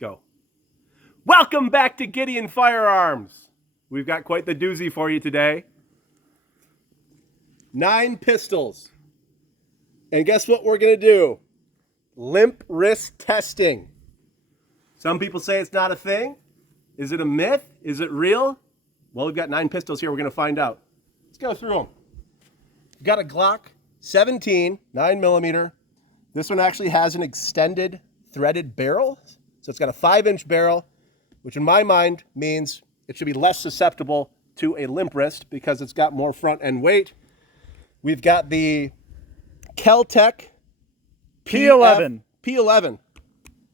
Go. Welcome back to Gideon Firearms. We've got quite the doozy for you today. 9 pistols. And guess what we're going to do? Limp wrist testing. Some people say it's not a thing. Is it a myth? Is it real? Well, we've got 9 pistols here. We're going to find out. Let's go through them. We've got a Glock 17, 9mm. This one actually has an extended threaded barrel. So it's got a 5-inch barrel, which in my mind means it should be less susceptible to a limp wrist because it's got more front end weight. We've got the Kel-Tec P11.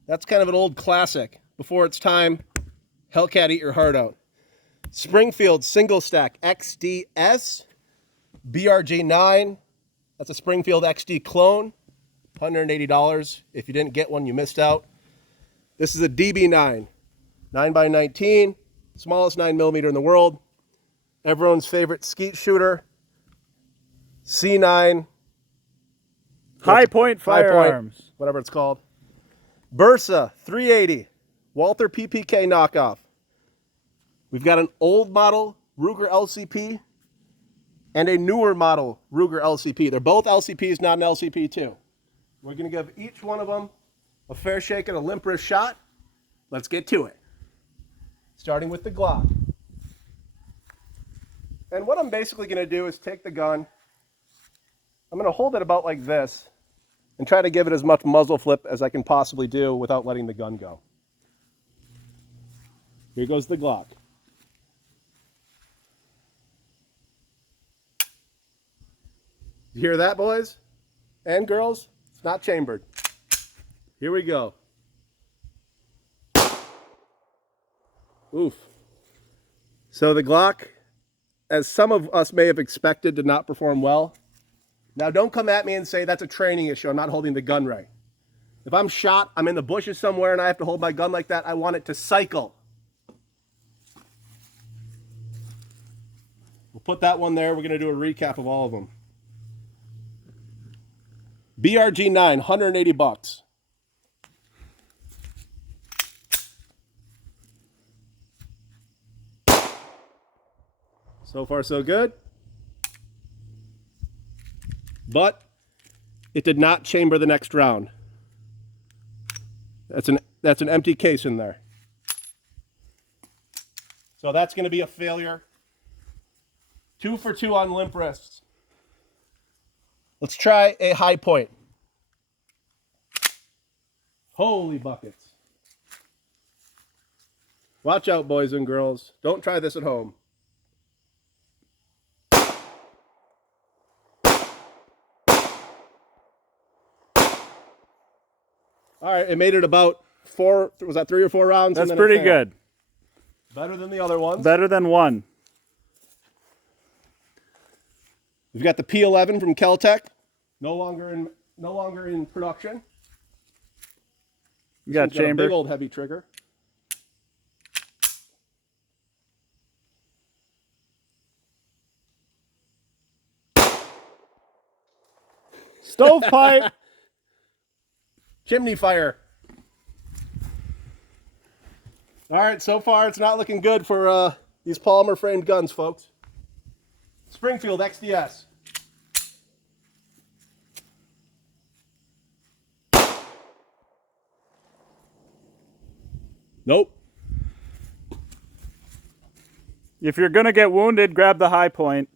That's kind of an old classic. Before its time, Hellcat, eat your heart out. Springfield single stack XDS, BRG9. That's a Springfield XD clone, $180. If you didn't get one, you missed out. This is a DB9, 9x19, smallest 9mm in the world. Everyone's favorite skeet shooter, C9. High Point Firearms. Whatever it's called. Bursa 380, Walther PPK knockoff. We've got an old model Ruger LCP and a newer model Ruger LCP. They're both LCPs, not an LCP too. We're going to give each one of them a fair shake and a limp wrist shot. Let's get to it. Starting with the Glock. And what I'm basically going to do is take the gun. I'm going to hold it about like this and try to give it as much muzzle flip as I can possibly do without letting the gun go. Here goes the Glock. You hear that, boys and girls? It's not chambered. Here we go. Oof. So the Glock, as some of us may have expected, did not perform well. Now don't come at me and say that's a training issue. I'm not holding the gun right. If I'm shot, I'm in the bushes somewhere and I have to hold my gun like that, I want it to cycle. We'll put that one there. We're going to do a recap of all of them. BRG9, $180. So far, so good. But it did not chamber the next round. That's an empty case in there. So that's going to be a failure. 2 for 2 on limp wrists. Let's try a High Point. Holy buckets. Watch out, boys and girls. Don't try this at home. All right, it made it about 4, was that 3 or 4 rounds? That's pretty good. Better than the other ones. Better than one. We've got the P11 from Kel-Tec, no longer in production. You got chamber. A big old heavy trigger. Stovepipe. Chimney fire. All right, so far it's not looking good for these polymer framed guns, folks. Springfield XDS. Nope. If you're going to get wounded, grab the High Point.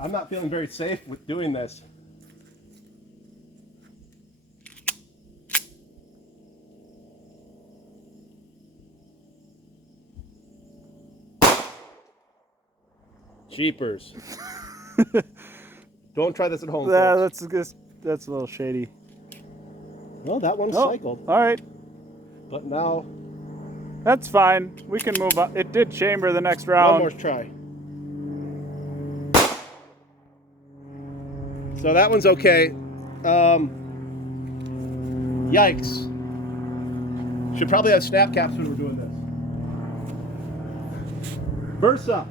I'm not feeling very safe with doing this. Jeepers. Don't try this at home. Yeah, that's a little shady. Well, that one cycled. All right. But now... That's fine. We can move on. It did chamber the next round. One more try. So that one's okay. Yikes. Should probably have snap caps when we're doing this. Bursa.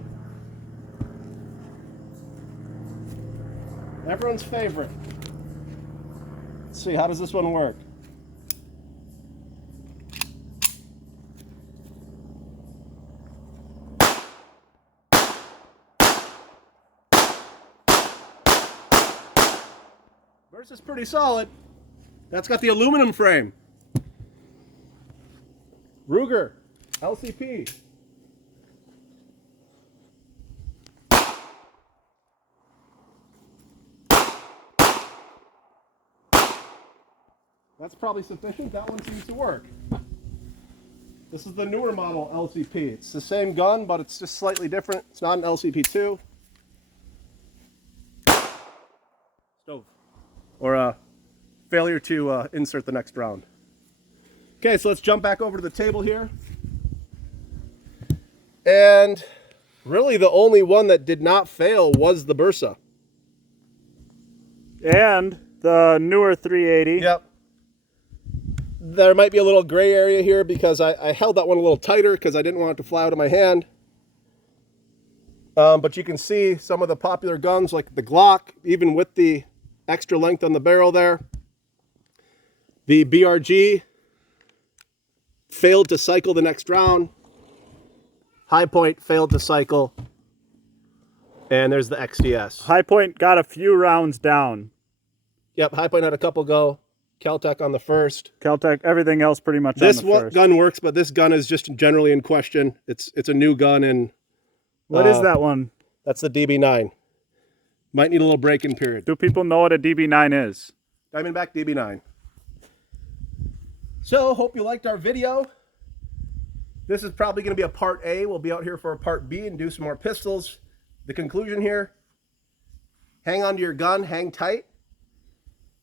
Everyone's favorite. Let's see, how does this one work? This is pretty solid. That's got the aluminum frame. Ruger, LCP. That's probably sufficient. That one seems to work. This is the newer model LCP. It's the same gun, but it's just slightly different. It's not an LCP2. Stove. Or a failure to insert the next round. Okay, so let's jump back over to the table here. And really the only one that did not fail was the bursa. And the newer 380. Yep. There might be a little gray area here because I held that one a little tighter because I didn't want it to fly out of my hand. But you can see some of the popular guns like the Glock, even with the extra length on the barrel there. The BRG failed to cycle the next round. High Point failed to cycle. And there's the XDS. High Point got a few rounds down. Yep, High Point had a couple go. Caltech on the first. Caltech, everything else pretty much This on the first. gun works, but this gun is just generally in question. It's a new gun, and what is that one? that's the DB9. Might need a little break-in period. Do people know what a DB9 is? Diamondback DB9. So, hope you liked our video. This is probably going to be a part A. We'll be out here for a part B and do some more pistols. The conclusion here, hang on to your gun, hang tight.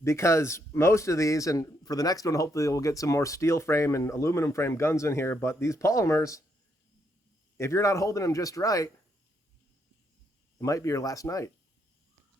Because most of these, and for the next one, hopefully we'll get some more steel frame and aluminum frame guns in here, but these polymers, if you're not holding them just right, it might be your last night.